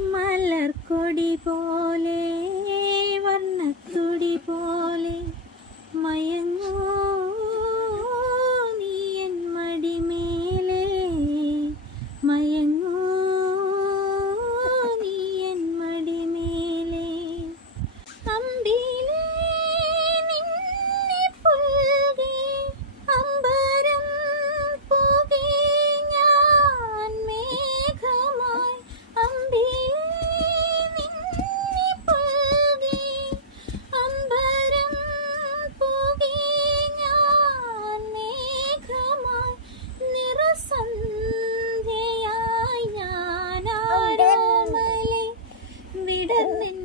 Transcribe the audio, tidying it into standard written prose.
മലർക്കൊടി പോലെ വർണ്ണത്തുടി പോലെ മയങ്ങൂ നീ എൻ മടിമേലെ, മയങ്ങൂ നീ എൻ മടിമേലെ. അമ്പിലേ നിന്നെ പുൽകി അമ്പരം പുകി ഞാൻ മേഘമായി. അമ്പിലേ നിന്നെ പുൽകി അമ്പരം പുകി ഞാൻ മേഘമായി. നിറസന്ധ്യയായി ഞാനാടാമലെ വിടർന്നിൻ